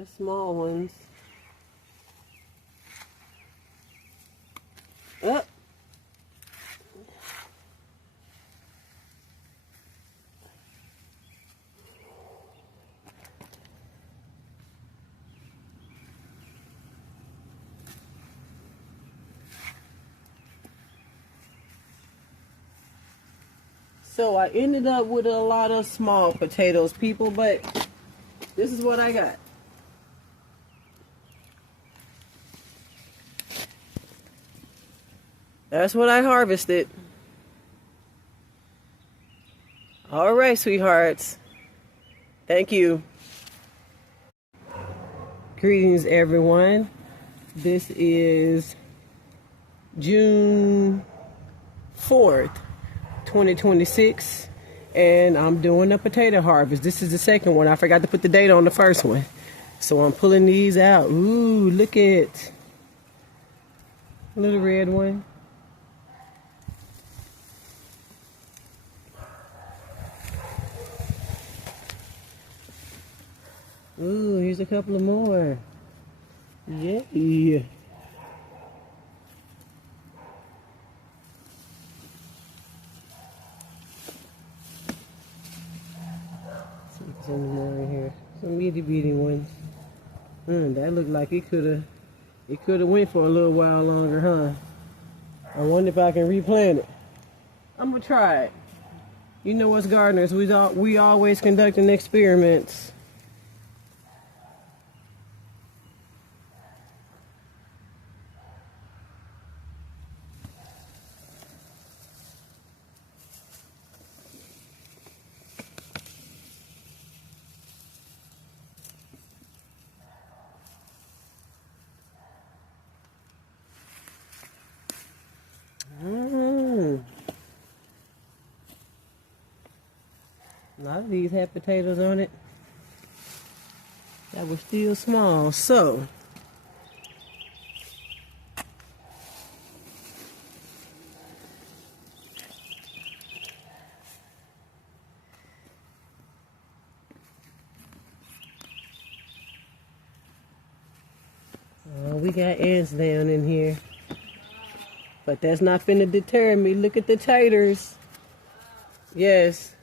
The small ones. Up. So I ended up with a lot of small potatoes, people, but this is what I got. That's what I harvested. All right, sweethearts. Thank you. Greetings, everyone. This is June 4th, 2026, and I'm doing a potato harvest. This is the second one. I forgot to put the date on the first one. So I'm pulling these out. Ooh, look at little red one. Ooh, here's a couple of more. Yeah. See if there's any more in here. Some itty bitty ones. That looked like it could have went for a little while longer, huh? I wonder if I can replant it. I'm gonna try it. You know us gardeners, we always conducting experiments. A lot of these had potatoes on it that were still small. So we got ants down in here, but that's not finna deter me. Look at the taters. Yes.